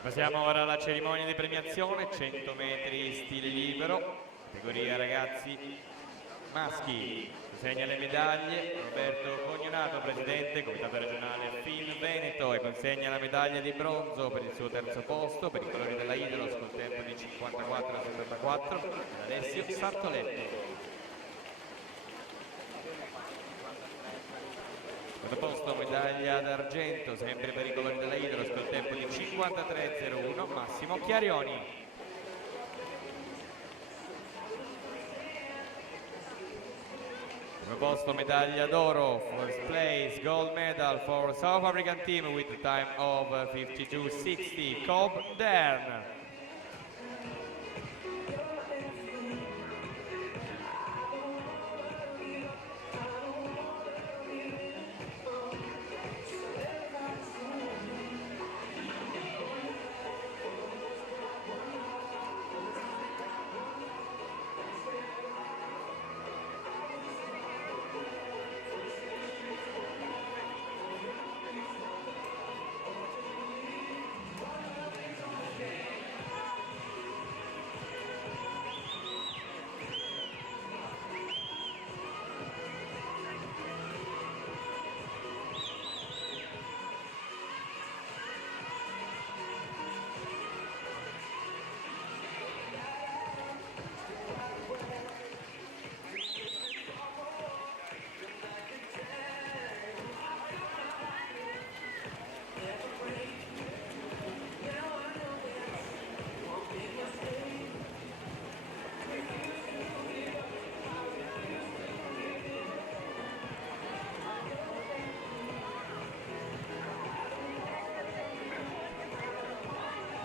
Passiamo ora alla cerimonia di premiazione, 100 metri stile libero, categoria ragazzi maschi. Consegna le medaglie Roberto Cognonato, presidente, comitato regionale FIN Veneto, e consegna la medaglia di bronzo per il suo terzo posto per i colori della Idros col tempo di 54,74 ad Alessio Sartoletto. Secondo posto medaglia d'argento sempre per i colori della Idros col tempo di 53,01 Massimo Chiarioni. Primo posto medaglia d'oro, first place gold medal for South African team with a time of 52.60 Cobb Dern.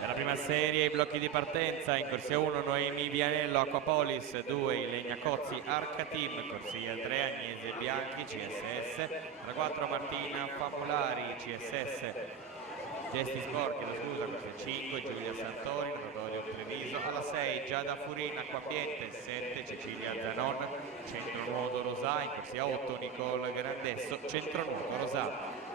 Per la prima serie i blocchi di partenza: in corsia 1 Noemi Vianello Acquapolis, 2 Ilenia Cozzi Arca Team, corsia 3 Agnese Bianchi CSS, alla 4 Martina Famolari CSS Gesti Sport, corsia 5 Giulia Santori Laboratorio Treviso, alla 6 Giada Furin Acquambiente, 7 Cecilia Zanon Centro Nuoto Rosà, in corsia 8 Nicole Grandesso Centro Nuoto Rosà.